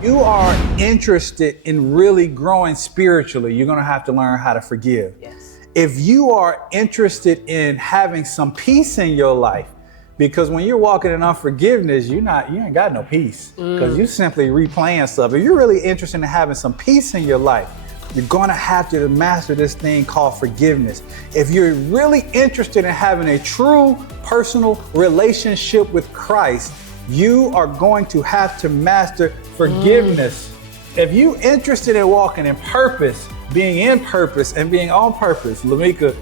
You are interested in really growing spiritually, you're going to have to learn how to forgive. Yes. If you are interested in having some peace in your life, because when you're walking in unforgiveness, you ain't got no peace because you simply replaying stuff. If you're really interested in having some peace in your life, you're going to have to master this thing called forgiveness. If you're really interested in having a true personal relationship with Christ, you are going to have to master forgiveness. If you're interested in walking in purpose, being in purpose, and being on purpose, LaMeka,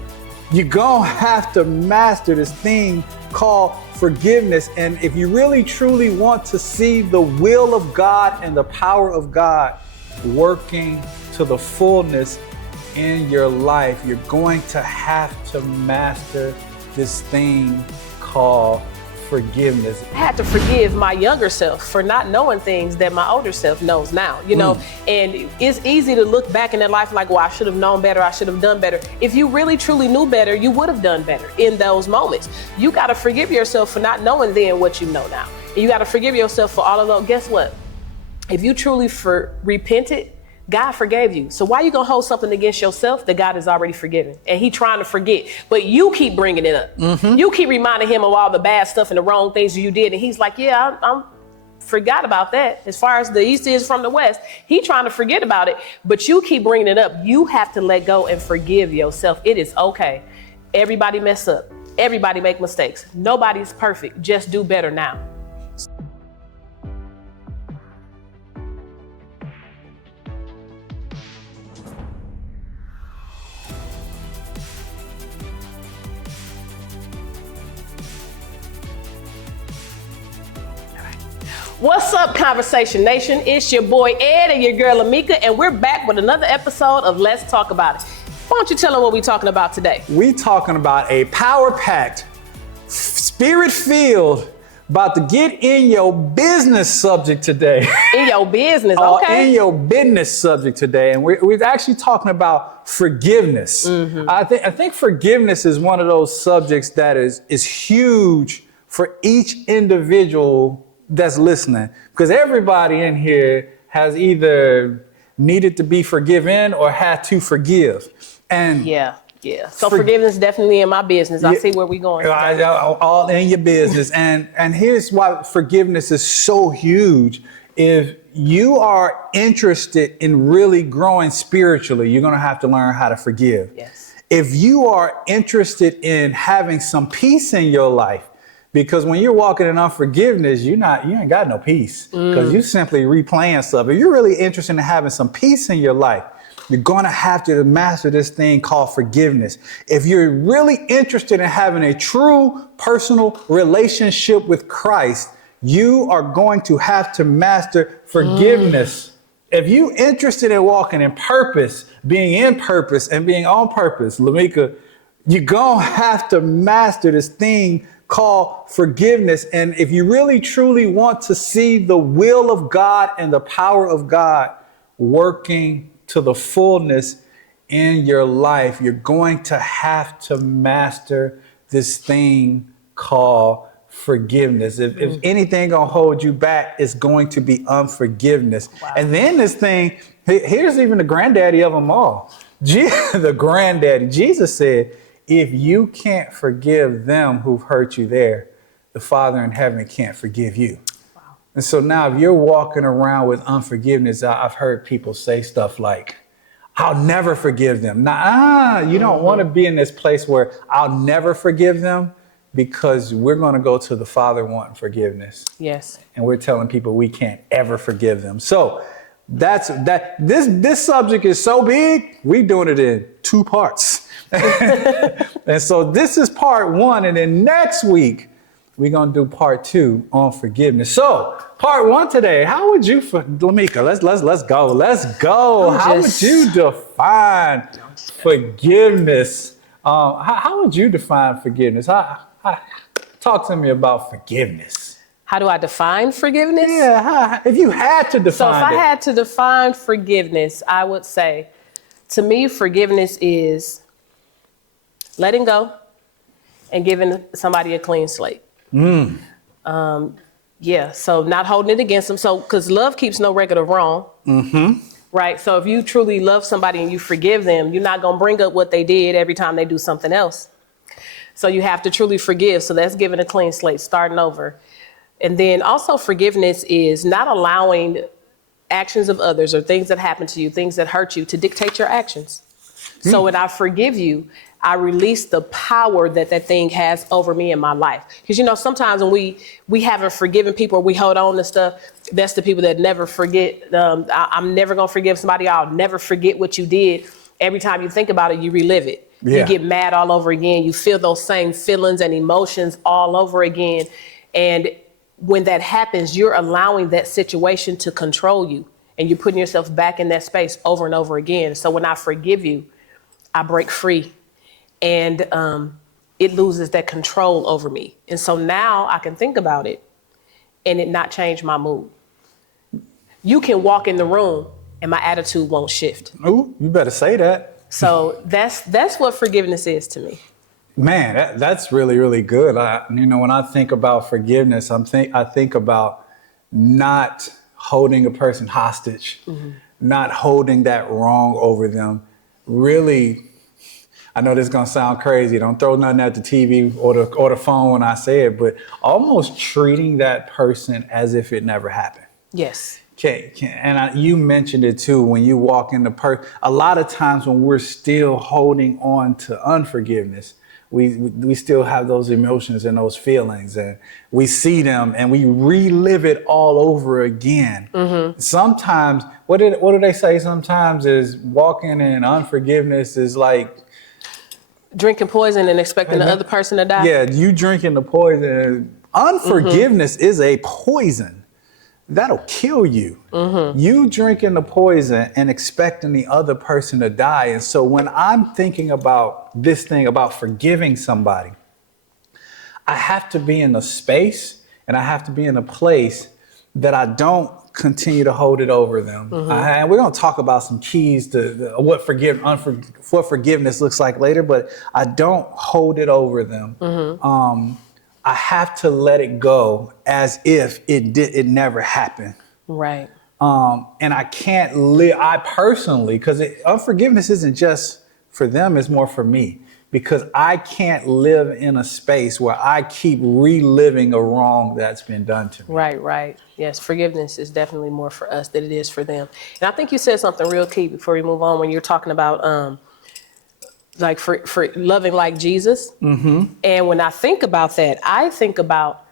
you're going to have to master this thing called forgiveness. And if you really truly want to see the will of God and the power of God working to the fullness in your life, you're going to have to master this thing called forgiveness. I had to forgive my younger self for not knowing things that my older self knows now, and it's easy to look back in their life like, well, I should have known better, I should have done better. If you really truly knew better, you would have done better in those moments. You got to forgive yourself for not knowing then what you know now. And you got to forgive yourself for all of those. Guess what? If you truly repented, God forgave you. So why are you going to hold something against yourself that God has already forgiven? And he trying to forget, but you keep bringing it up. You keep reminding him of all the bad stuff and the wrong things you did. And he's like, yeah, I'm forgot about that. As far as the East is from the West, he trying to forget about it, but you keep bringing it up. You have to let go and forgive yourself. It is okay. Everybody mess up. Everybody make mistakes. Nobody's perfect. Just do better now. What's up, Conversation Nation? It's your boy Ed and your girl LaMeka, and we're back with another episode of Let's Talk About It. Why don't you tell them what we're talking about today? We talking about a power-packed, spirit-filled, about to get in your business subject today. In your business, okay. In your business subject today, and we're actually talking about forgiveness. I think forgiveness is one of those subjects that is huge for each individual that's listening, because everybody in here has either needed to be forgiven or had to forgive. And yeah. So forgiveness is definitely in my business. I see where we're going. All in your business. And here's why forgiveness is so huge. If you are interested in really growing spiritually, you're going to have to learn how to forgive. Yes. If you are interested in having some peace in your life, because when you're walking in unforgiveness, you ain't got no peace because you simply replaying stuff. If you're really interested in having some peace in your life, you're going to have to master this thing called forgiveness. If you're really interested in having a true personal relationship with Christ, you are going to have to master forgiveness. If you're interested in walking in purpose, being in purpose, and being on purpose, LaMeka, you're going to have to master this thing called forgiveness. And if you really truly want to see the will of God and the power of God working to the fullness in your life, you're going to have to master this thing called forgiveness. If anything gonna hold you back, it's going to be unforgiveness. Wow. And then this thing, here's even the granddaddy of them all. The granddaddy, Jesus said, if you can't forgive them who've hurt you there, the Father in heaven can't forgive you. Wow. And so now if you're walking around with unforgiveness, I've heard people say stuff like, I'll never forgive them. You don't want to be in this place where I'll never forgive them, because we're going to go to the Father wanting forgiveness. Yes. And we're telling people we can't ever forgive them. So this subject is so big, we're doing it in 2 parts. And so this is part 1, and then next week we're gonna do part 2 on forgiveness. So part 1 today, how would you, LaMeka? Let's go. How would you define forgiveness? How would you define forgiveness? Talk to me about forgiveness. How do I define forgiveness? Yeah, if you had to define it. So if I had to define forgiveness, I would say, to me, forgiveness is letting go and giving somebody a clean slate. Yeah, so not holding it against them. So, because love keeps no record of wrong. Mm-hmm. Right? So if you truly love somebody and you forgive them, you're not going to bring up what they did every time they do something else. So you have to truly forgive. So that's giving a clean slate, starting over. And then also forgiveness is not allowing actions of others or things that happen to you, things that hurt you, to dictate your actions. So when I forgive you, I release the power that that thing has over me in my life. Because, you know, sometimes when we haven't forgiven people or we hold on to stuff, that's the people that never forget. I'm never going to forgive somebody. I'll never forget what you did. Every time you think about it, you relive it. Yeah. You get mad all over again. You feel those same feelings and emotions all over again. And when that happens, you're allowing that situation to control you. And you're putting yourself back in that space over and over again. So when I forgive you, I break free. And it loses that control over me. And so now I can think about it and it not change my mood. You can walk in the room and my attitude won't shift. Ooh, you better say that. So that's what forgiveness is to me. Man, that's really, really good. When I think about forgiveness, I think about not holding a person hostage, not holding that wrong over them. Really, I know this is gonna sound crazy. Don't throw nothing at the TV or the phone when I say it, but almost treating that person as if it never happened. Yes. Okay, and you mentioned it too, when you walk in a lot of times when we're still holding on to unforgiveness, we still have those emotions and those feelings, and we see them and we relive it all over again. Mm-hmm. Sometimes, what do they say? Sometimes is walking in unforgiveness is like drinking poison and expecting the other person to die. Yeah, you drinking the poison. Unforgiveness is a poison. That'll kill you. Mm-hmm. You drinking the poison and expecting the other person to die. And so when I'm thinking about this thing about forgiving somebody, I have to be in a space and I have to be in a place that I don't continue to hold it over them. Mm-hmm. We're going to talk about some keys to what forgiveness looks like later, but I don't hold it over them. Mm-hmm. I have to let it go as if it never happened. Right. And I can't live, I personally, because unforgiveness isn't just for them, it's more for me. Because I can't live in a space where I keep reliving a wrong that's been done to me. Right. Yes, forgiveness is definitely more for us than it is for them. And I think you said something real key before we move on when you're talking about like for loving like Jesus. Mm-hmm. And when I think about that, I think about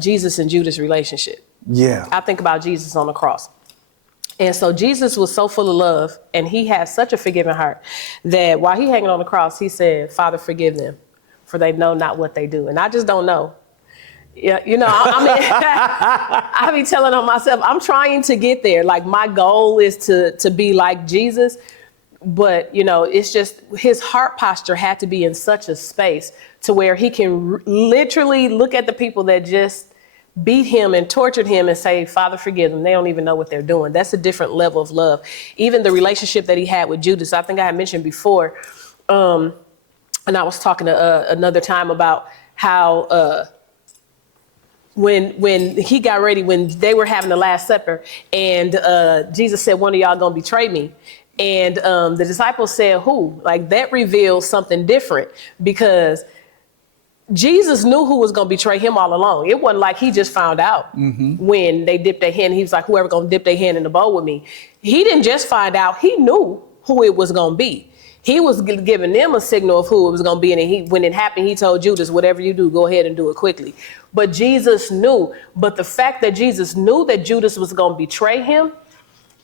Jesus and Judas' relationship. Yeah. I think about Jesus on the cross. And so Jesus was so full of love and he had such a forgiving heart that while he hanging on the cross, he said, Father, forgive them, for they know not what they do. And I just don't know. Yeah, you know, I mean, I be telling on myself, I'm trying to get there. Like my goal is to be like Jesus. But, you know, it's just his heart posture had to be in such a space to where he can literally look at the people that just beat him and tortured him and say, Father, forgive them. They don't even know what they're doing. That's a different level of love. Even the relationship that he had with Judas, I think I had mentioned before. And I was talking to another time about how when he got ready, when they were having the Last Supper and Jesus said, one of y'all gonna betray me. And the disciples said, who? Like that reveals something different because Jesus knew who was going to betray him all along. It wasn't like he just found out when they dipped their hand. He was like, whoever going to dip their hand in the bowl with me. He didn't just find out. He knew who it was going to be. He was giving them a signal of who it was going to be. And when it happened, he told Judas, whatever you do, go ahead and do it quickly. But Jesus knew. But the fact that Jesus knew that Judas was going to betray him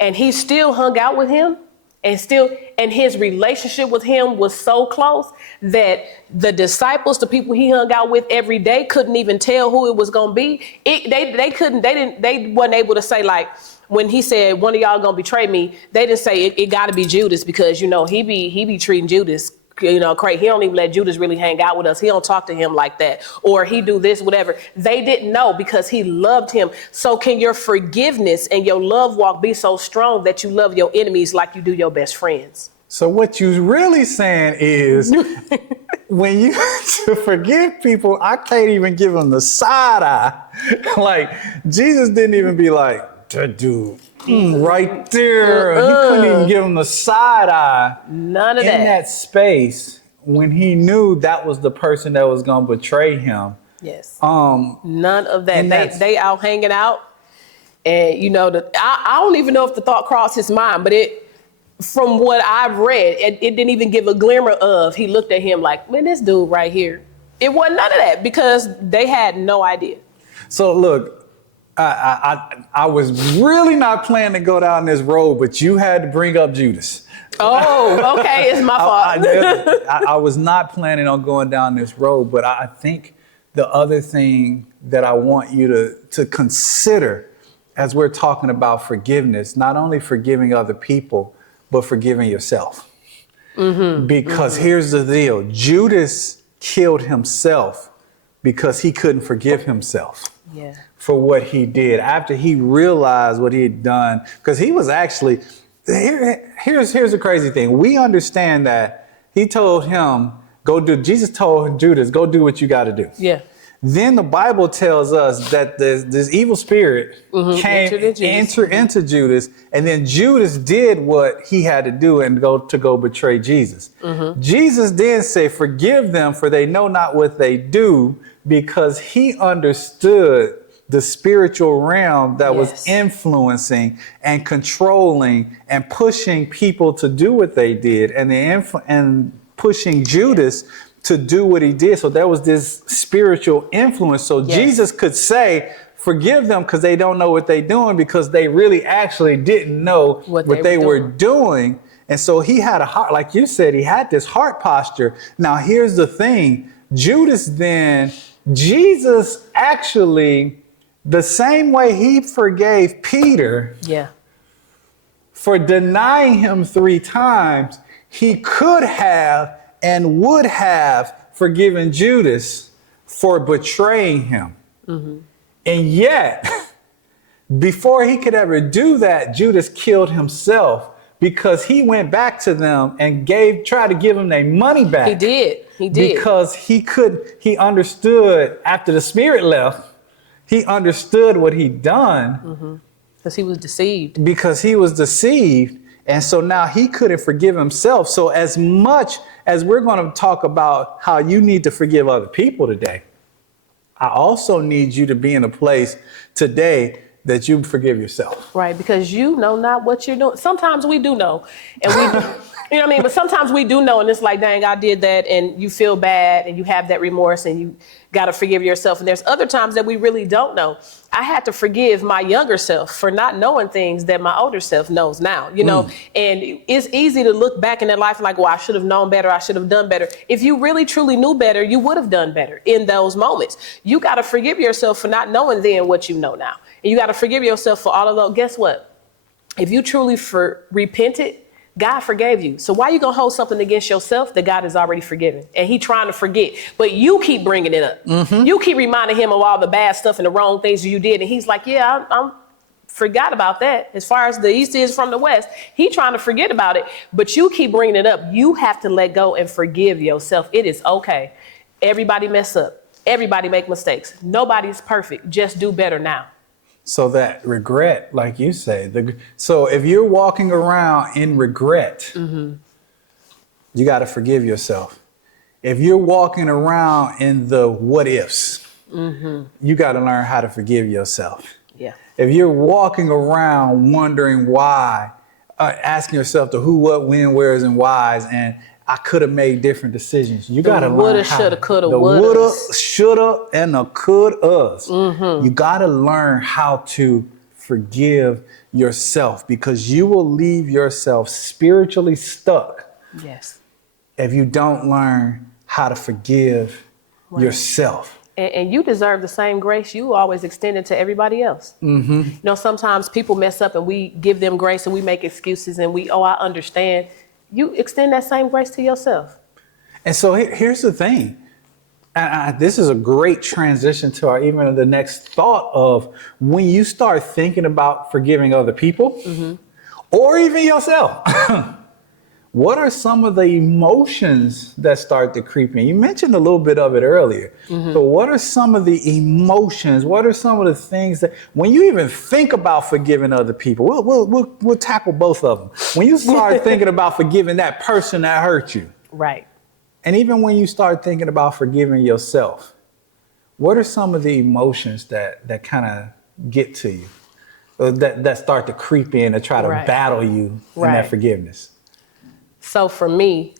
and he still hung out with him, and his relationship with him was so close that the disciples, the people he hung out with every day, couldn't even tell who it was going to be. They wasn't able to say, like, when he said, one of y'all going to betray me, they didn't say it got to be Judas because, you know, he be treating Judas, you know, crazy. He don't even let Judas really hang out with us. He don't talk to him like that, or he do this, whatever. They didn't know because he loved him. So can your forgiveness and your love walk be so strong that you love your enemies like you do your best friends? So what you're really saying is when you to forgive people, I can't even give them the side eye. Like Jesus didn't even be like, that dude right there. He couldn't even give him the side eye. None of that. In that space, when he knew that was the person that was going to betray him. Yes. None of that. They out hanging out. And, you know, I don't even know if the thought crossed his mind, but from what I've read, it didn't even give a glimmer of, he looked at him like, man, this dude right here. It wasn't none of that because they had no idea. So look, I was really not planning to go down this road, but you had to bring up Judas. Oh, okay. It's my fault. I was not planning on going down this road, but I think the other thing that I want you to consider as we're talking about forgiveness, not only forgiving other people, but forgiving yourself. Because here's the deal. Judas killed himself because he couldn't forgive himself for what he did. After he realized what he had done, because he was actually, here's the crazy thing. We understand that he told him, Jesus told Judas, go do what you got to do. Yeah. Then the Bible tells us that this evil spirit entered into Judas, and then Judas did what he had to do and go betray Jesus. Jesus then said, forgive them, for they know not what they do, because he understood the spiritual realm that was influencing and controlling and pushing people to do what they did, and pushing Judas to do what he did. So there was this spiritual influence. So Jesus could say, forgive them because they don't know what they're doing, because they really actually didn't know what they were doing. And so he had a heart, like you said, he had this heart posture. Now, here's the thing. Jesus actually, the same way he forgave Peter for denying him 3 times, he could have and would have forgiven Judas for betraying him. And yet, before he could ever do that, Judas killed himself because he went back to them and tried to give them their money back. He did. Because he understood after the spirit left, he understood what he'd done. Because he was deceived. And so now he couldn't forgive himself. So as much as we're going to talk about how you need to forgive other people today, I also need you to be in a place today that you forgive yourself. Right, because you know not what you're doing. Sometimes we do know, and we, you know what I mean? But sometimes we do know, and it's like, dang, I did that, and you feel bad, and you have that remorse, and you got to forgive yourself. And there's other times that we really don't know. I had to forgive my younger self for not knowing things that my older self knows now, you know, and it's easy to look back in their life like, well, I should have known better. I should have done better. If you really, truly knew better, you would have done better in those moments. You got to forgive yourself for not knowing then what you know now. And you got to forgive yourself for all of those. Guess what? If you truly repented, God forgave you. So why are you going to hold something against yourself that God has already forgiven? And he trying to forget, but you keep bringing it up. You keep reminding him of all the bad stuff and the wrong things you did. And he's like, yeah, I'm forgot about that. As far as the East is from the West, he trying to forget about it, but you keep bringing it up. You have to let go and forgive yourself. It is okay. Everybody mess up. Everybody make mistakes. Nobody's perfect. Just do better now. So that regret, like you say, so if you're walking around in regret, you got to forgive yourself. If you're walking around in the what ifs, you got to learn how to forgive yourself. Yeah. If you're walking around wondering why, asking yourself the who, what, when, where's, and whys, and I could have made different decisions. You got to learn woulda, shoulda, coulda, the woulda, woulda, shoulda, and the could-us. You got to learn how to forgive yourself, because you will leave yourself spiritually stuck if you don't learn how to forgive yourself. And you deserve the same grace you always extended to everybody else. You know, sometimes people mess up and we give them grace and we make excuses and I understand. You extend that same grace to yourself. And so here's the thing. And this is a great transition to even the next thought of when you start thinking about forgiving other people or even yourself. what are some of the emotions that start to creep in? You mentioned a little bit of it earlier, but what are some of the emotions? What are some of the things that, when you even think about forgiving other people, we'll tackle both of them. When you start thinking about forgiving that person that hurt you, Right. and even when you start thinking about forgiving yourself, what are some of the emotions that kind of get to you, or that start to creep in and try to battle you in that forgiveness? So for me,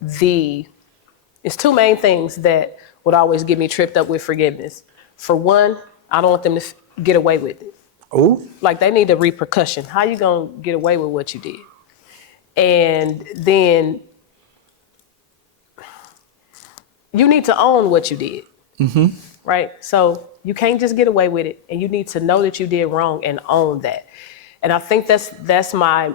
it's two main things that would always get me tripped up with forgiveness. For one, I don't want them to get away with it. Ooh. Like, they need a repercussion. How you gonna get away with what you did? And then you need to own what you did, right? So you can't just get away with it, and you need to know that you did wrong and own that. And I think that's my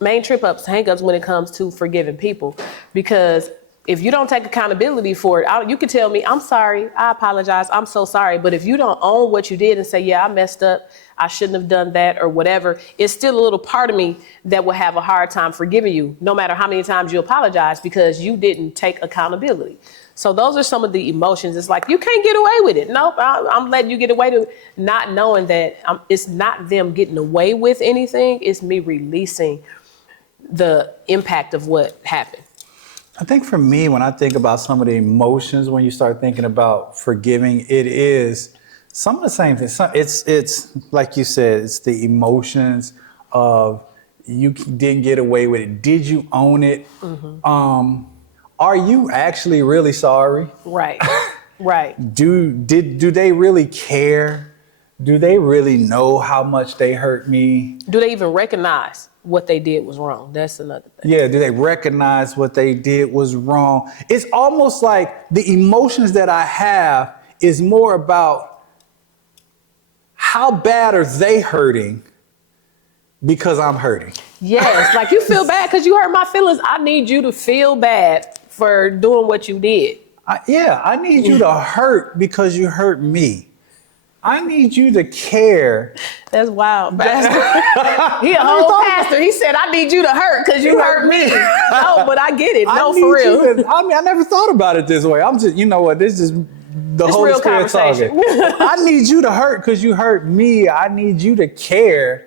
main hang-ups when it comes to forgiving people, because if you don't take accountability for it, you can tell me, I'm sorry, I apologize, I'm so sorry. But if you don't own what you did and say, yeah, I messed up, I shouldn't have done that or whatever, it's still a little part of me that will have a hard time forgiving you, no matter how many times you apologize, because you didn't take accountability. So those are some of the emotions. It's like, you can't get away with it. Nope, I'm letting you get away with it, not knowing that it's not them getting away with anything. It's me releasing the impact of what happened. I think for me, when I think about some of the emotions, when you start thinking about forgiving, it is some of the same things. It's like you said, it's the emotions of you didn't get away with it. Did you own it? Are you actually really sorry? Right, right. Do they really care? Do they really know how much they hurt me? Do they even recognize what they did was wrong? That's another thing. Yeah, do they recognize what they did was wrong? It's almost like the emotions that I have is more about how bad are they hurting because I'm hurting. Yes, like you feel bad because you hurt my feelings. I need you to feel bad for doing what you did. I need you to hurt because you hurt me. I need you to care. That's wild. He a whole pastor. He said, I need you to hurt because you hurt me. No, but I get it. No, for real. I never thought about it this way. I'm just, you know what, this is the Holy Spirit talking. I need you to hurt because you hurt me. I need you to care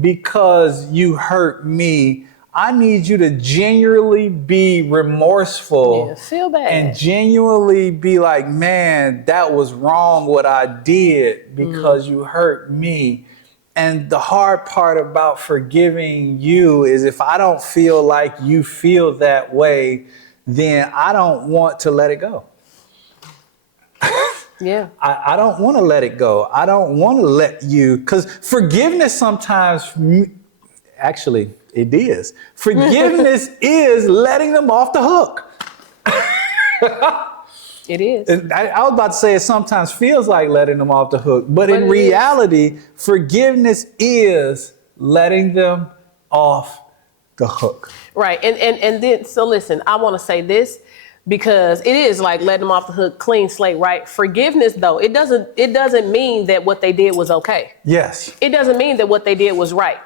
because you hurt me. I need you to genuinely be remorseful. Yeah, feel bad. And genuinely be like, man, that was wrong what I did because you hurt me. And the hard part about forgiving you is if I don't feel like you feel that way, then I don't want to let it go. Yeah. I don't want to let it go. I don't want to let you, because forgiveness sometimes, actually, it is. Forgiveness is letting them off the hook. It is. I was about to say it sometimes feels like letting them off the hook, but in reality, forgiveness is letting them off the hook. Right. And then, so listen, I want to say this because it is like letting them off the hook, clean slate, right? Forgiveness, though, it doesn't mean that what they did was okay. Yes. It doesn't mean that what they did was right.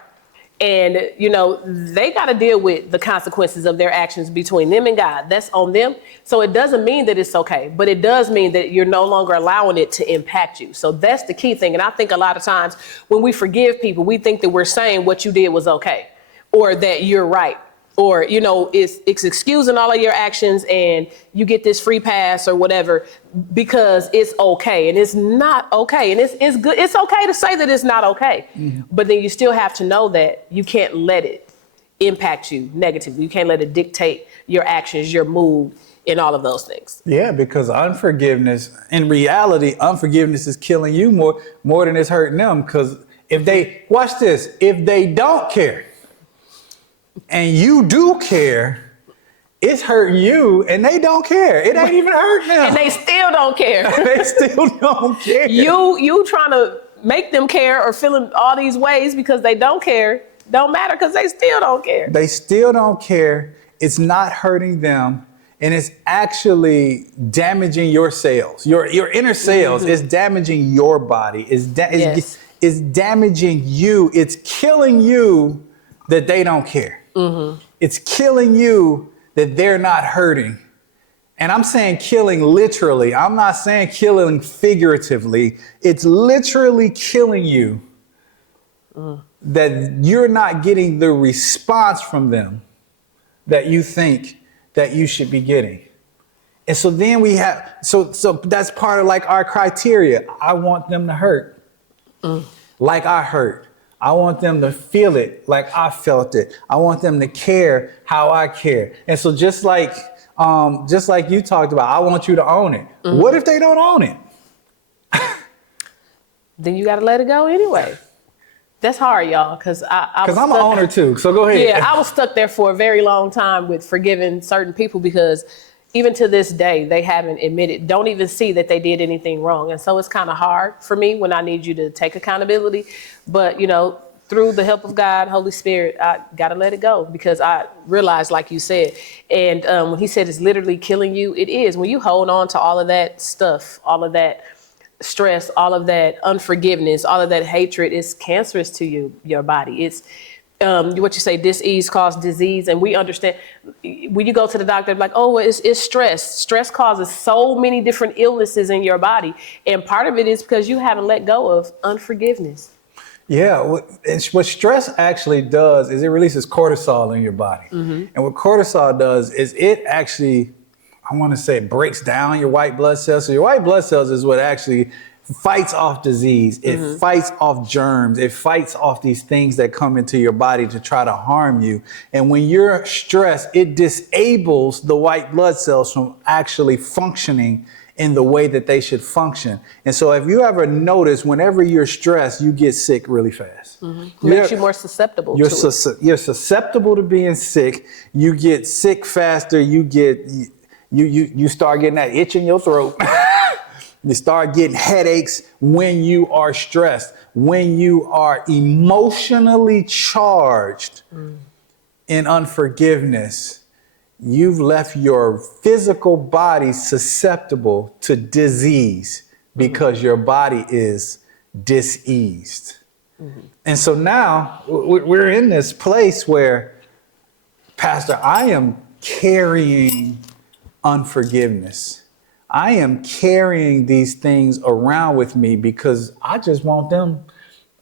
And, you know, they got to deal with the consequences of their actions between them and God. That's on them. So it doesn't mean that it's okay, but it does mean that you're no longer allowing it to impact you. So that's the key thing. And I think a lot of times when we forgive people, we think that we're saying what you did was okay, or that you're right, or, you know, it's excusing all of your actions and you get this free pass or whatever because it's okay. And it's not okay. And it's good. It's okay to say that it's not okay. Mm-hmm. But then you still have to know that you can't let it impact you negatively. You can't let it dictate your actions, your mood, and all of those things. Yeah, because unforgiveness, in reality, unforgiveness is killing you more than it's hurting them. Because if they, watch this, if they don't care, and you do care, it's hurting you, and they don't care. It ain't even hurting them. And they still don't care. They still don't care. You trying to make them care or feeling all these ways because they don't care, don't matter because they still don't care. They still don't care. It's not hurting them, and it's actually damaging your cells, your inner cells. Mm-hmm. It's damaging your body. It's damaging you. It's killing you that they don't care. Mm-hmm. It's killing you that they're not hurting. And I'm saying killing literally. I'm not saying killing figuratively. It's literally killing you that you're not getting the response from them that you think that you should be getting. And so then we have, so that's part of like our criteria. I want them to hurt like I hurt. I want them to feel it like I felt it. I want them to care how I care. And so just like you talked about, I want you to own it. What if they don't own it? Then you got to let it go anyway. That's hard, y'all, because I'm an owner too. So go ahead. Yeah, I was stuck there for a very long time with forgiving certain people because even to this day, they haven't admitted, don't even see that they did anything wrong. And so it's kind of hard for me when I need you to take accountability. But, you know, through the help of God, Holy Spirit, I got to let it go because I realized, like you said, and when he said it's literally killing you, it is. When you hold on to all of that stuff, all of that stress, all of that unforgiveness, all of that hatred, is cancerous to your body. It's what you say, disease causes disease. And we understand when you go to the doctor, like, oh, it's stress. Stress causes so many different illnesses in your body. And part of it is because you haven't let go of unforgiveness. Yeah, and what stress actually does is it releases cortisol in your body. And what cortisol does is it actually, I want to say, it breaks down your white blood cells. So your white blood cells is what actually fights off disease. It fights off germs. It fights off these things that come into your body to try to harm you. And when you're stressed, it disables the white blood cells from actually functioning in the way that they should function. And so if you ever notice, whenever you're stressed, you get sick really fast. Makes you more susceptible to it. You're susceptible to being sick. You get sick faster. You start getting that itch in your throat. You start getting headaches when you are stressed, when you are emotionally charged in unforgiveness. You've left your physical body susceptible to disease because your body is diseased. And so now we're in this place where, Pastor, I am carrying unforgiveness. I am carrying these things around with me because I just want them.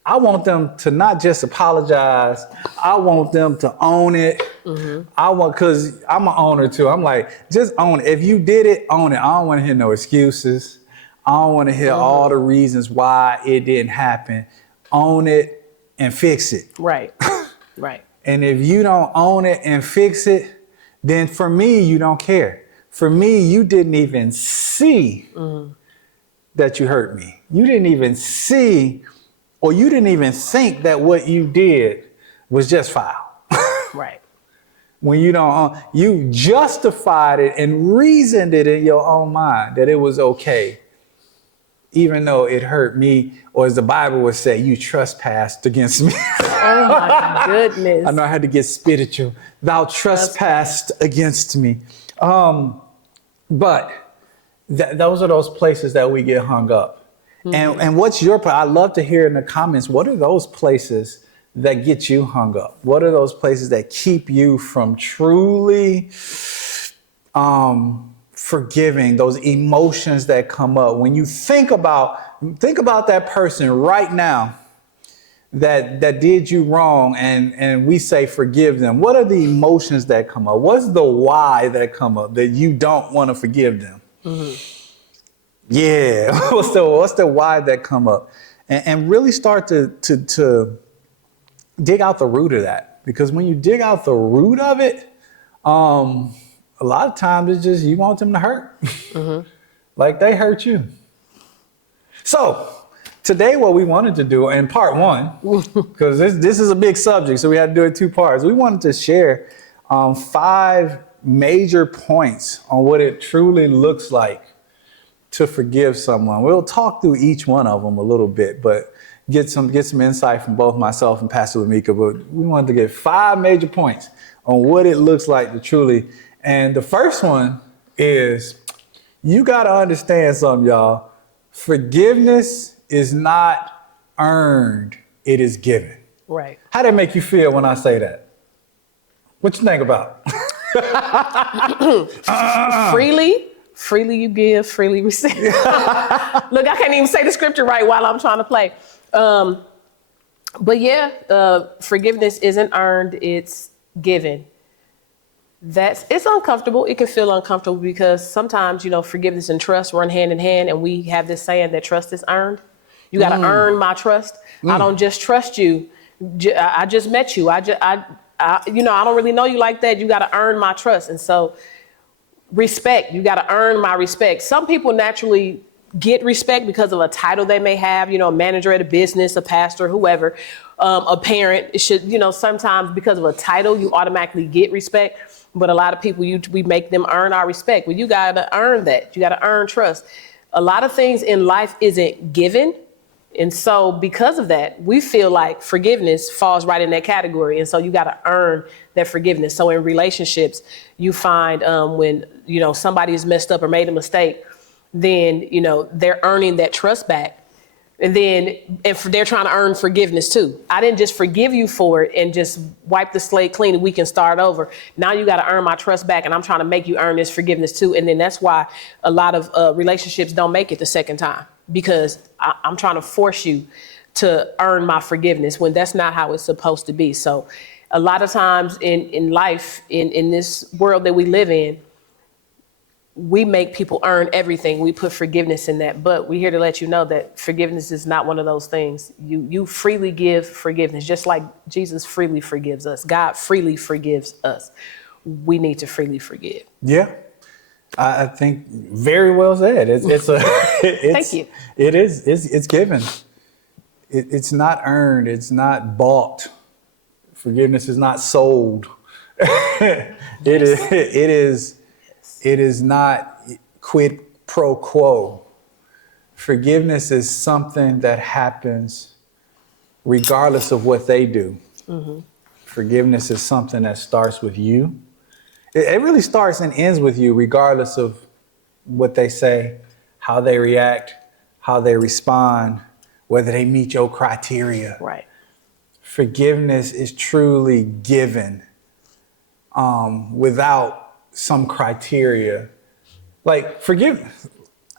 I want them to not just apologize. I want them to own it. Because I'm an owner too. I'm like, just own it. If you did it, own it. I don't want to hear no excuses. I don't want to hear all the reasons why it didn't happen. Own it and fix it. Right. Right. And if you don't own it and fix it, then for me, you don't care. For me, you didn't even see that you hurt me. You didn't even see, or you didn't even think that what you did was just foul. Right. When you don't, you justified it and reasoned it in your own mind that it was okay, even though it hurt me, or as the Bible would say, you trespassed against me. Oh my goodness. I know I had to get spiritual. Thou trespassed against me. But those are those places that we get hung up. And what's your, I'd love to hear in the comments, what are those places that get you hung up? What are those places that keep you from truly forgiving, those emotions that come up? When you think about that person right now that did you wrong, and we say forgive them. What are the emotions that come up? What's the why that come up that you don't want to forgive them? Yeah, what's the why that come up? And really start to dig out the root of that. Because when you dig out the root of it, a lot of times it's just you want them to hurt. Like they hurt you. So today what we wanted to do in part one, because this is a big subject, so we had to do it 2 parts. We wanted to share 5 major points on what it truly looks like to forgive someone. We'll talk through each one of them a little bit, but get some insight from both myself and Pastor LaMeka. But we wanted to get 5 major points on what it looks like to truly. And the first one is, you got to understand something, y'all. Forgiveness is not earned, it is given. Right. How that make you feel when I say that? What you think about? Freely you give, freely receive. Look, I can't even say the scripture right while I'm trying to play. But yeah, forgiveness isn't earned, it's given. It's uncomfortable. It can feel uncomfortable because sometimes, forgiveness and trust run hand in hand. And we have this saying that trust is earned. You got to earn my trust. I don't just trust you. I just met you. I don't really know you like that. You got to earn my trust. And so respect, you got to earn my respect. Some people naturally get respect because of a title they may have, a manager at a business, a pastor, whoever, a parent. It should, sometimes because of a title, you automatically get respect. But a lot of people, we make them earn our respect. Well, you got to earn that. You got to earn trust. A lot of things in life isn't given. And so because of that, we feel like forgiveness falls right in that category. And so you got to earn that forgiveness. So in relationships, you find when, somebody is messed up or made a mistake, then, they're earning that trust back. And then if they're trying to earn forgiveness too. I didn't just forgive you for it and just wipe the slate clean and we can start over. Now you got to earn my trust back and I'm trying to make you earn this forgiveness too. And then that's why a lot of relationships don't make it the second time, because I'm trying to force you to earn my forgiveness when that's not how it's supposed to be. So a lot of times in life, in this world that we live in, we make people earn everything. We put forgiveness in that, but we're here to let you know that forgiveness is not one of those things. You freely give forgiveness, just like Jesus freely forgives us. God freely forgives us. We need to freely forgive. Yeah, I think very well said. Thank you. It's given. It's not earned. It's not bought. Forgiveness is not sold. It is not quid pro quo. Forgiveness is something that happens regardless of what they do. Mm-hmm. Forgiveness is something that starts with you. It really starts and ends with you, regardless of what they say, how they react, how they respond, whether they meet your criteria. Right. Forgiveness is truly given without some criteria. Like forgiveness.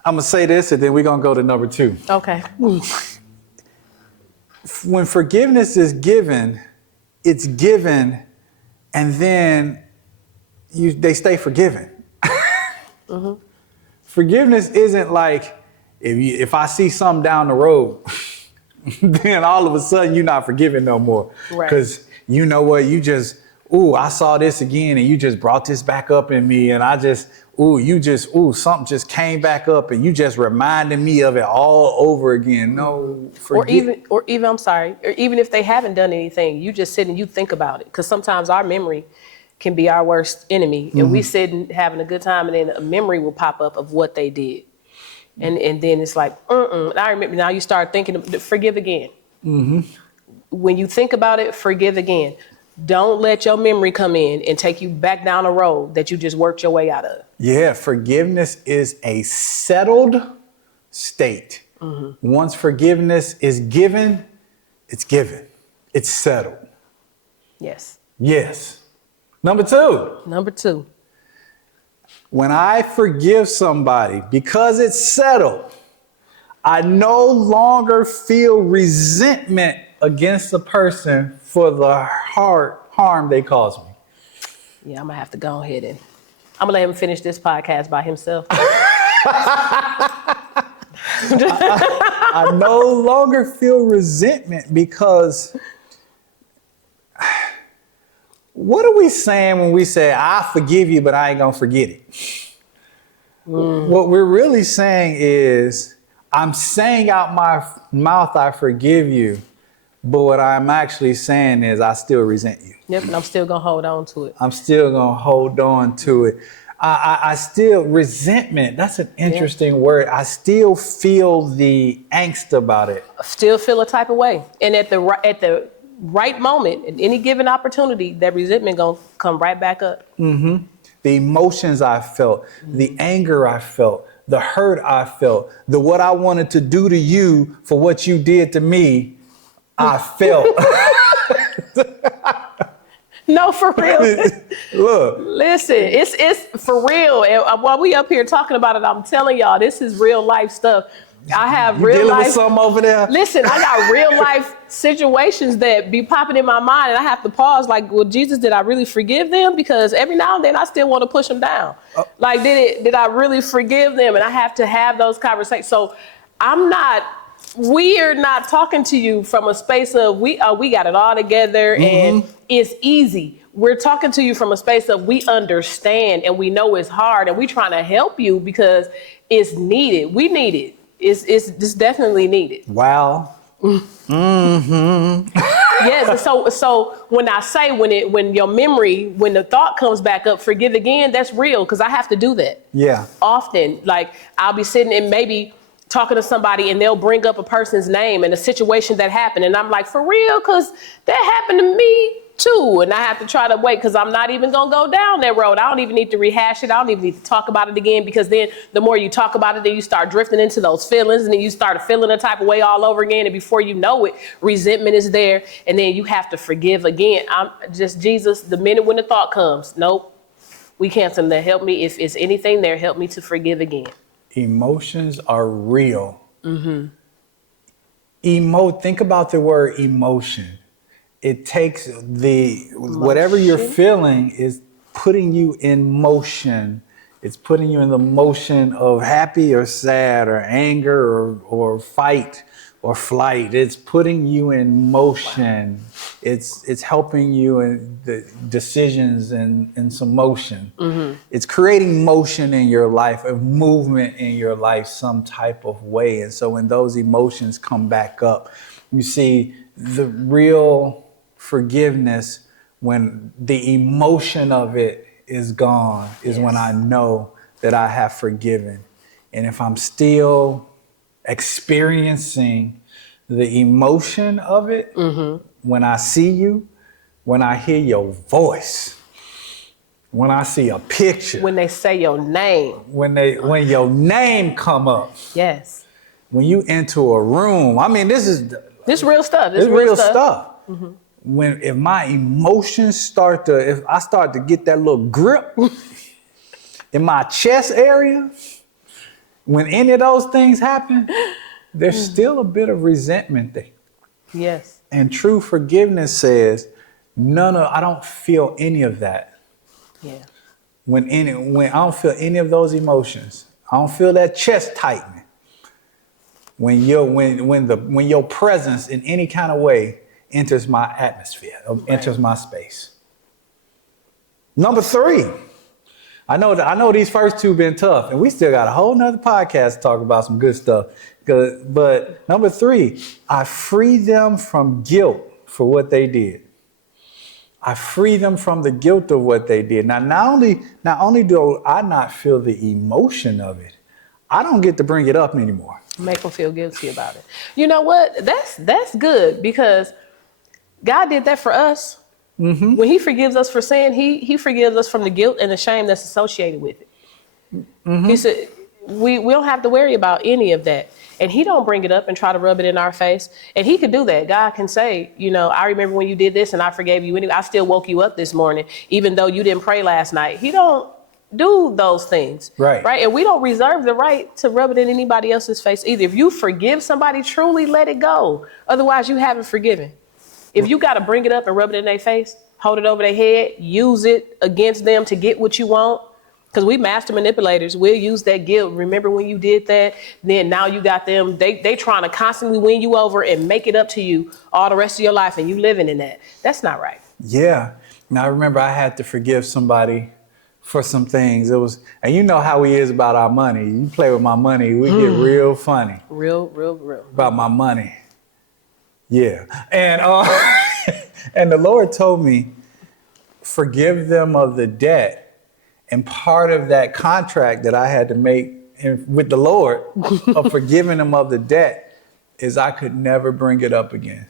I'm going to say this and then we're going to go to number 2. Okay. When forgiveness is given, it's given and then they stay forgiven. Mm-hmm. Forgiveness isn't like if I see something down the road, then all of a sudden you're not forgiven no more. Right. Because you know what, I saw this again and you just brought this back up in me and something just came back up and you just reminded me of it all over again. No, or even if they haven't done anything, you just sit and you think about it. Because sometimes our memory can be our worst enemy. And we sit and having a good time and then a memory will pop up of what they did. And then it's like, I remember. Now you start thinking, forgive again. Mm-hmm. When you think about it, forgive again. Don't let your memory come in and take you back down a road that you just worked your way out of. Yeah, forgiveness is a settled state. Mm-hmm. Once forgiveness is given, it's given. It's settled. Yes. Yes. Number 2. When I forgive somebody, because it's settled, I no longer feel resentment against the person for the harm they caused me. Yeah, I'm going to have to go ahead and I'm going to let him finish this podcast by himself. I no longer feel resentment because what are we saying when we say, I forgive you, but I ain't going to forget it? What we're really saying is, I'm saying out my mouth, I forgive you. But what I'm actually saying is I still resent you. Yep, and I'm still going to hold on to it. I'm still going to hold on to it. I still, resentment, that's an interesting word. I still feel the angst about it. Still feel a type of way. And at the right moment, at any given opportunity, that resentment going to come right back up. Mm-hmm. The emotions I felt, the anger I felt, the hurt I felt, what I wanted to do to you for what you did to me, I felt. No, for real. Look. Listen, it's for real. And while we up here talking about it, I'm telling y'all, this is real life stuff. I have You real dealing life. with something over there? Listen, I got real life situations that be popping in my mind, and I have to pause. Like, well, Jesus, did I really forgive them? Because every now and then I still want to push them down. Like, did I really forgive them? And I have to have those conversations. So we are not talking to you from a space of we got it all together and it's easy. We're talking to you from a space of we understand and we know it's hard and we trying to help you because it's needed. We need it. It's definitely needed. Wow. Yes. And so when I say when your memory, when the thought comes back up, forgive again, that's real because I have to do that. Yeah. Often, like I'll be sitting and maybe talking to somebody and they'll bring up a person's name and a situation that happened. And I'm like, for real? Because that happened to me too. And I have to try to wait because I'm not even going to go down that road. I don't even need to rehash it. I don't even need to talk about it again because then the more you talk about it, then you start drifting into those feelings and then you start feeling a type of way all over again. And before you know it, resentment is there. And then you have to forgive again. I'm just, Jesus, the minute when the thought comes, nope, we cancel that. Help me. If it's anything there, help me to forgive again. Emotions are real. Think about the word emotion. It takes whatever you're feeling is putting you in motion. It's putting you in the motion of happy or sad or anger or fight or flight. It's putting you in motion. It's helping you in the decisions and some motion. It's creating motion in your life, a movement in your life, some type of way. And so when those emotions come back up, you see the real forgiveness when the emotion of it is gone is when I know that I have forgiven. And if I'm still experiencing the emotion of it, when I see you, when I hear your voice, when I see a picture, When they say your name. when your name come up, Yes. when you enter a room, I mean, this Real stuff. It's real stuff. If my emotions if I start to get that little grip in my chest area, when any of those things happen, there's still a bit of resentment there. Yes. And true forgiveness says, I don't feel any of that. Yeah. When I don't feel any of those emotions, I don't feel that chest tightening. When your presence in any kind of way enters my atmosphere, enters my space. Number 3, I know these first 2 been tough, and we still got a whole nother podcast to talk about some good stuff. But number 3, I free them from guilt for what they did. I free them from the guilt of what they did. Now, not only do I not feel the emotion of it, I don't get to bring it up anymore. Make them feel guilty about it. You know what? That's good because God did that for us. When he forgives us for sin, he forgives us from the guilt and the shame that's associated with it. He said, we don't have to worry about any of that. And he don't bring it up and try to rub it in our face. And he could do that. God can say, I remember when you did this and I forgave you anyway. I still woke you up this morning, even though you didn't pray last night. He don't do those things. Right. And we don't reserve the right to rub it in anybody else's face either. If you forgive somebody, truly let it go. Otherwise, you haven't forgiven. If you got to bring it up and rub it in their face, hold it over their head, use it against them to get what you want. Because we master manipulators. We'll use that guilt. Remember when you did that? Then now you got them. They trying to constantly win you over and make it up to you all the rest of your life. And you living in that. That's not right. Yeah. Now, I remember I had to forgive somebody for some things. And you know how he is about our money. You play with my money, we get real funny. Real. About my money. Yeah. And and the Lord told me, forgive them of the debt. And part of that contract that I had to make with the Lord of forgiving them of the debt is I could never bring it up again.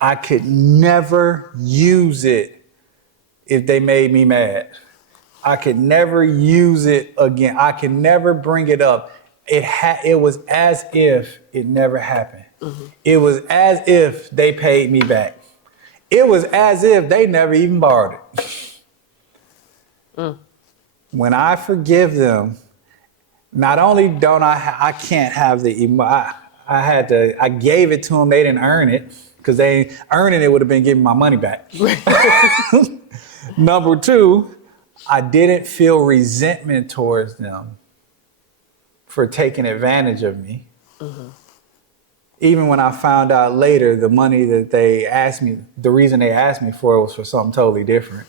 I could never use it if they made me mad. I could never use it again. I could never bring it up. It was as if it never happened. It was as if they paid me back. It was as if they never even borrowed it. When I forgive them, not only don't I can't have I gave it to them. They didn't earn it, because earning it would have been giving my money back. Number two, I didn't feel resentment towards them for taking advantage of me. Even when I found out later the money that they asked me, the reason they asked me for it was for something totally different.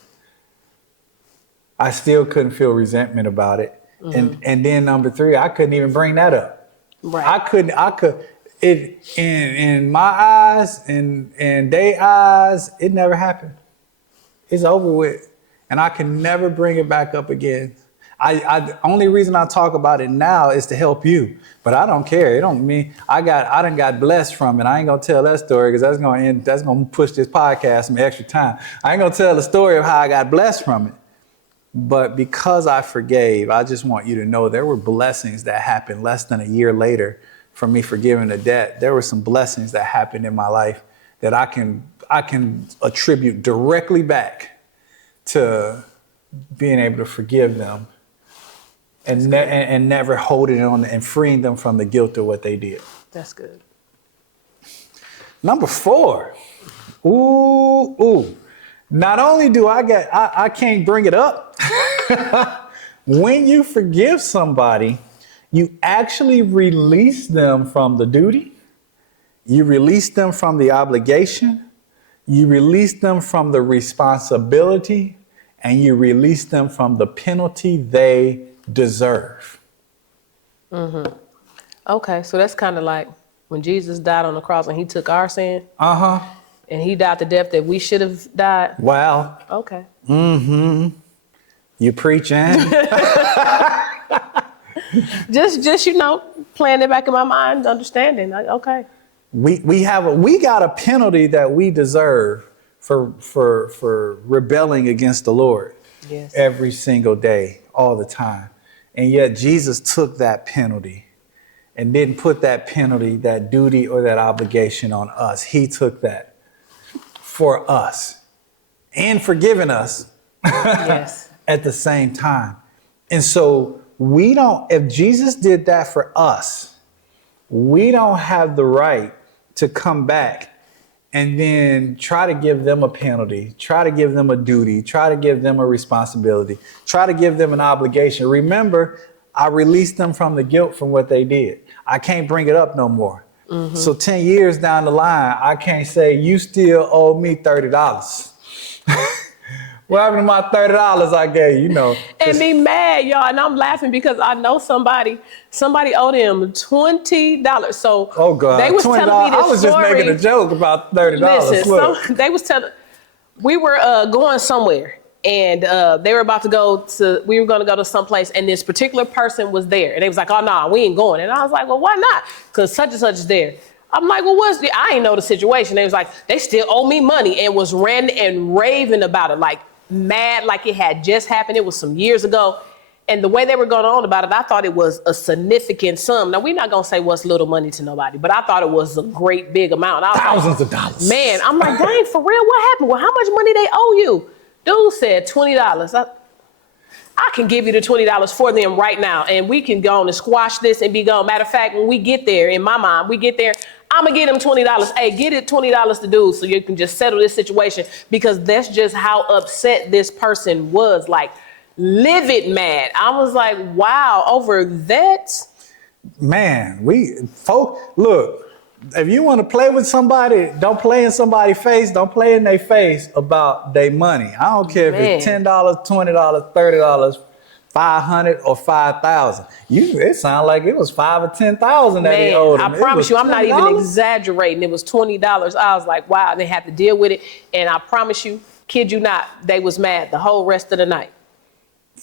I still couldn't feel resentment about it. And then number three, I couldn't even bring that up. Right. In my eyes and their eyes, it never happened. It's over with. And I can never bring it back up again. The only reason I talk about it now is to help you, but I don't care. It don't mean I done got blessed from it. I ain't gonna tell that story, because that's gonna push this podcast some extra time. I ain't gonna tell the story of how I got blessed from it. But because I forgave, I just want you to know there were blessings that happened less than a year later from me forgiving the debt. There were some blessings that happened in my life that I can attribute directly back to being able to forgive them and never holding on and freeing them from the guilt of what they did. That's good. Number 4. Ooh. Not only do I can't bring it up. When you forgive somebody, you actually release them from the duty. You release them from the obligation. You release them from the responsibility, and you release them from the penalty they deserve. Okay, so that's kind of like when Jesus died on the cross and he took our sin. And he died the death that we should have died. Wow. Okay. You preaching? just playing it back in my mind, understanding. Okay. We got a penalty that we deserve for rebelling against the Lord. Yes. Every single day, all the time. And yet Jesus took that penalty and didn't put that penalty, that duty, or that obligation on us. He took that for us and forgiving us. Yes. At the same time. And so if Jesus did that for us, we don't have the right to come back and then try to give them a penalty, try to give them a duty, try to give them a responsibility, try to give them an obligation. Remember, I released them from the guilt from what they did. I can't bring it up no more. So 10 years down the line, I can't say, you still owe me $30. What happened to my $30 I gave you? And be mad, y'all. And I'm laughing because I know somebody owed him $20. So oh God, they was $20. telling me this I was story. Just making a joke about $30. Listen, they was telling, we were going somewhere, and they were about to we were going to go to someplace, and this particular person was there, and they was like, oh no, we ain't going. And I was like, well, why not? Because such and such is there. I'm like, well, I ain't know the situation. They was like, they still owe me money, and was ranting and raving about it, like mad, like it had just happened. It was some years ago. And the way they were going on about it, I thought it was a significant sum. Now, we're not going to say what's little money to nobody, but I thought it was a great big amount. Thousands of dollars. Man, I'm like, dang, for real, what happened? Well, how much money they owe you? Dude said $20. I can give you the $20 for them right now, and we can go on and squash this and be gone. Matter of fact, when we get there, in my mind, I'm going to give them $20. Hey, get it $20 to do so you can just settle this situation, because that's just how upset this person was, like livid mad. I was like, wow, over that? Man, look, if you want to play with somebody, don't play in somebody's face. Don't play in their face about their money. I don't care if it's $10, $20, $30, $500 or $5,000. It sounded like it was $5,000 or $10,000 that he owed him. I promise you, I'm not even exaggerating. It was $20. I was like, wow, and they had to deal with it. And I promise you, kid you not, they was mad the whole rest of the night.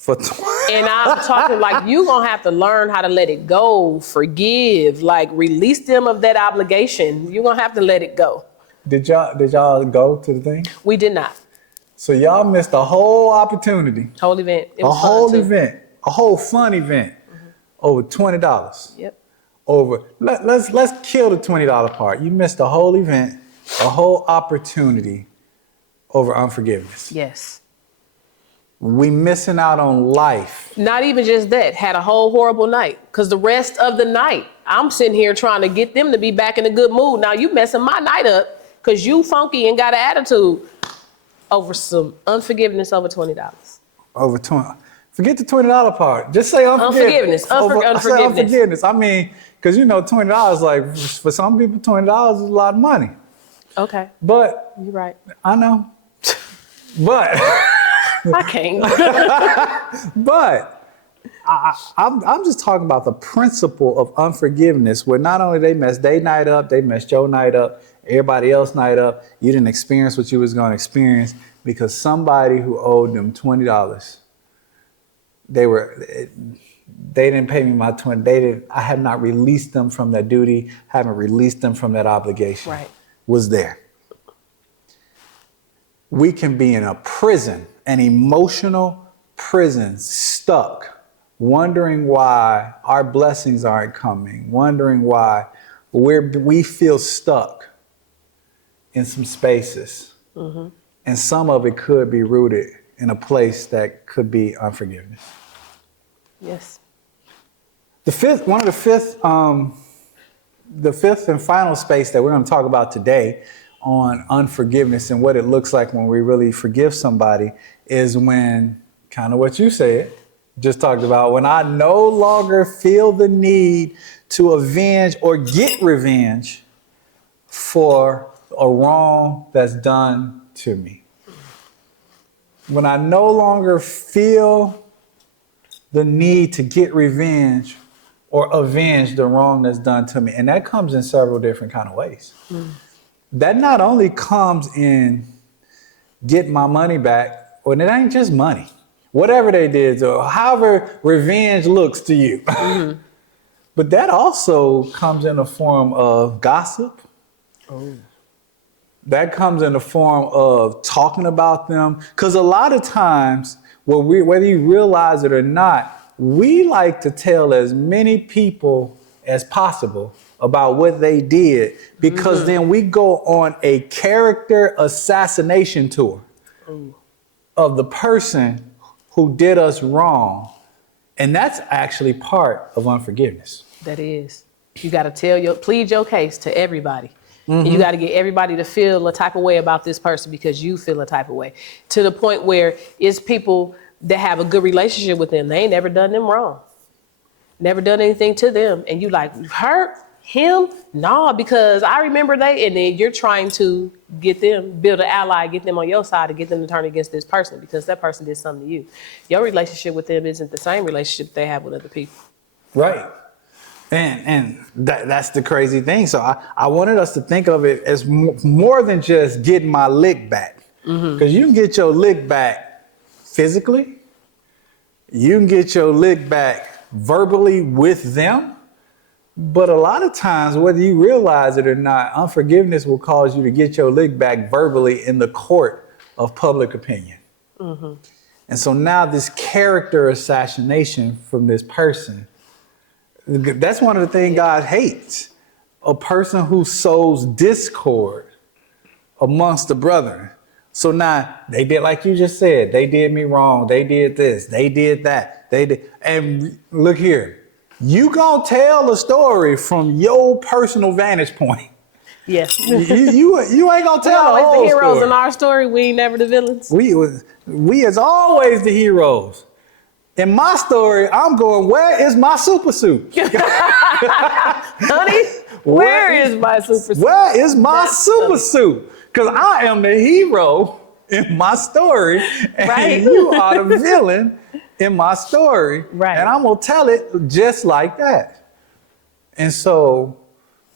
And I'm talking like, you gonna have to learn how to let it go, forgive, like release them of that obligation. You're gonna have to let it go. Did y'all go to the thing? We did not. So y'all missed a whole opportunity. Whole event. It was a whole fun event, over $20. Yep. Let's kill the $20 part. You missed the whole event, a whole opportunity over unforgiveness. Yes. We missing out on life. Not even just that, had a whole horrible night. Because the rest of the night, I'm sitting here trying to get them to be back in a good mood. Now you messing my night up because you funky and got an attitude over some unforgiveness over $20. Over 20. Forget the $20 part. Just say unforgiveness. Unforgiveness. Say unforgiveness. I mean, because you know, $20, like for some people, $20 is a lot of money. Okay. But You're right. I know. But I can't. but I'm just talking about the principle of unforgiveness, where not only they messed their night up, they messed your night up, everybody else night up. You didn't experience what you was going to experience because somebody who owed them $20, they didn't pay me my 20. I have not released them from that duty, haven't released them from that obligation. Right. Was there. We can be in a prison, an emotional prison, stuck, wondering why our blessings aren't coming, wondering why we feel stuck in some spaces. Mm-hmm. And some of it could be rooted in a place that could be unforgiveness. Yes. The fifth and final space that we're going to talk about today on unforgiveness and what it looks like when we really forgive somebody is when, kind of what you said, just talked about, when I no longer feel the need to avenge or get revenge for a wrong that's done to me. When I no longer feel the need to get revenge or avenge the wrong that's done to me. And that comes in several different kind of ways. Mm. That not only comes in get my money back, or it ain't just money. Whatever they did, or however revenge looks to you. Mm-hmm. But that also comes in the form of gossip. Oh. That comes in the form of talking about them. Because a lot of times, whether you realize it or not, we like to tell as many people as possible about what they did, because mm-hmm. then we go on a character assassination tour of the person who did us wrong. And that's actually part of unforgiveness. That is. You got to plead your case to everybody. Mm-hmm. And you got to get everybody to feel a type of way about this person because you feel a type of way, to the point where it's people that have a good relationship with them. They ain't never done them wrong. Never done anything to them. And you like, hurt him? No, because I remember and then you're trying to get them, build an ally, get them on your side to get them to turn against this person because that person did something to you. Your relationship with them isn't the same relationship they have with other people. Right. And that's the crazy thing. So I wanted us to think of it as more than just getting my lick back. Because you can get your lick back physically, you can get your lick back verbally with them, but a lot of times, whether you realize it or not, unforgiveness will cause you to get your lick back verbally in the court of public opinion. Mm-hmm. And so now this character assassination from this person, that's one of the things God hates. A person who sows discord amongst the brethren. So now they did, like you just said, they did me wrong. They did this. They did that. They did. And look here, you gonna tell a story from your personal vantage point. Yes. you ain't gonna tell the whole the heroes story. In our story. We ain't never the villains. We as always the heroes. In my story, I'm going, where is my super suit? Honey, where is my super suit? Where is my super suit? Because I am the hero in my story, and right. You are the villain in my story. Right. And I'm going to tell it just like that. And so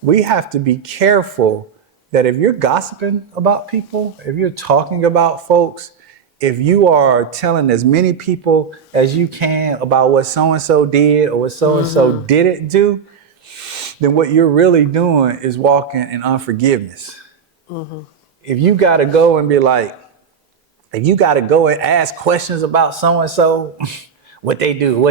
we have to be careful that if you're gossiping about people, if you're talking about folks, if you are telling as many people as you can about what so-and-so did or what so-and-so didn't do, then what you're really doing is walking in unforgiveness. Mm-hmm. If you got to go and be like, if you got to go and ask questions about so-and-so, what they do,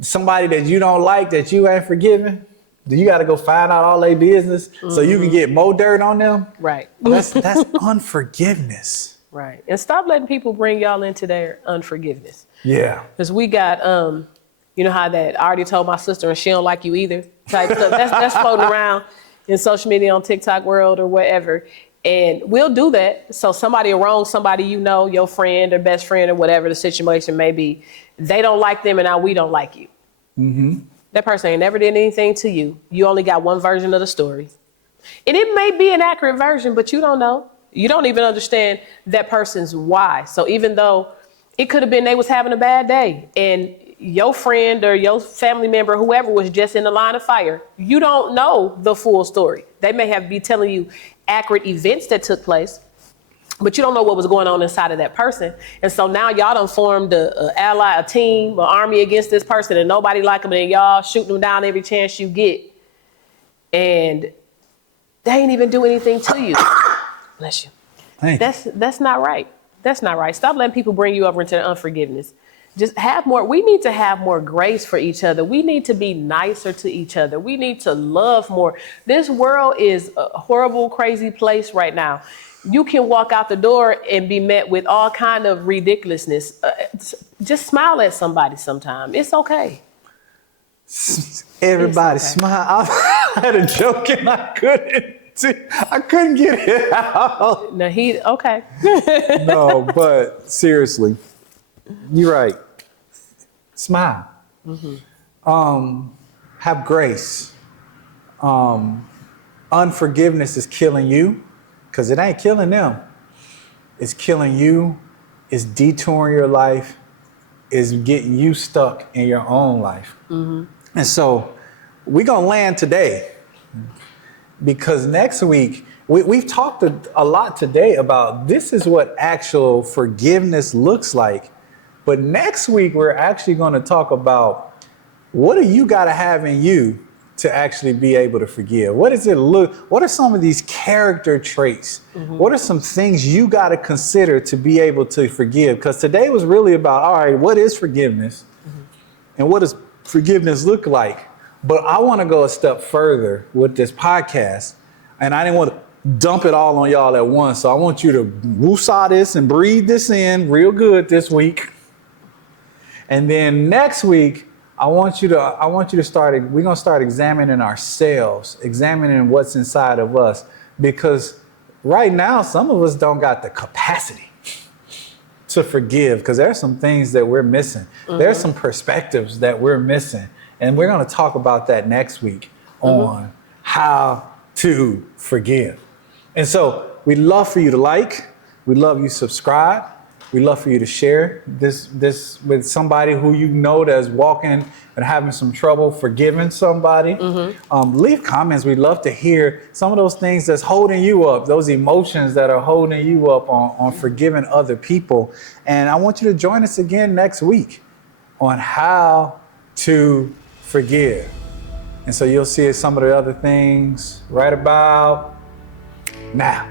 somebody that you don't like, that you ain't forgiven, do you got to go find out all their business so you can get more dirt on them? Right. That's unforgiveness. Right. And stop letting people bring y'all into their unforgiveness. Yeah. Because we got, you know how that I already told my sister and she don't like you either type stuff. That's floating around in social media, on TikTok world or whatever. And we'll do that. So somebody wrong, somebody you know, your friend or best friend or whatever the situation may be, they don't like them and now we don't like you. Mm-hmm. That person ain't never did anything to you. You only got one version of the story. And it may be an accurate version, but you don't know. You don't even understand that person's why. So even though it could have been they was having a bad day and your friend or your family member, whoever was just in the line of fire, you don't know the full story. They may have be telling you accurate events that took place, but you don't know what was going on inside of that person. And so now y'all done formed a ally, a team, an army against this person and nobody like them and y'all shooting them down every chance you get. And they ain't even do anything to you. Bless you. That's not right. That's not right. Stop letting people bring you over into unforgiveness. Just have more. We need to have more grace for each other. We need to be nicer to each other. We need to love more. This world is a horrible, crazy place right now. You can walk out the door and be met with all kind of ridiculousness. Just smile at somebody sometime. It's okay. Everybody It's okay. smile. I had a joke and I couldn't get it out. No, okay. No, but seriously, you're right. Smile. Mm-hmm. Have grace. Unforgiveness is killing you because it ain't killing them. It's killing you. It's detouring your life. It's getting you stuck in your own life. Mm-hmm. And so we're going to land today because next week, we've talked a lot today about this is what actual forgiveness looks like. But next week, we're actually going to talk about what do you got to have in you to actually be able to forgive? What does it look? What are some of these character traits? Mm-hmm. What are some things you got to consider to be able to forgive? Because today was really about, all right, what is forgiveness? Mm-hmm. And what does forgiveness look like? But I want to go a step further with this podcast. And I didn't want to dump it all on y'all at once. So I want you to woosah this and breathe this in real good this week. And then next week, I want you to start, we're going to start examining ourselves, examining what's inside of us, because right now, some of us don't got the capacity to forgive because there's some things that we're missing. Mm-hmm. There's some perspectives that we're missing. And we're going to talk about that next week on how to forgive. And so we'd love for you to like, we'd love you to subscribe. We'd love for you to share this with somebody who you know that's walking and having some trouble forgiving somebody. Mm-hmm. Leave comments. We'd love to hear some of those things that's holding you up, those emotions that are holding you up on forgiving other people. And I want you to join us again next week on how to forgive. And so you'll see some of the other things right about now.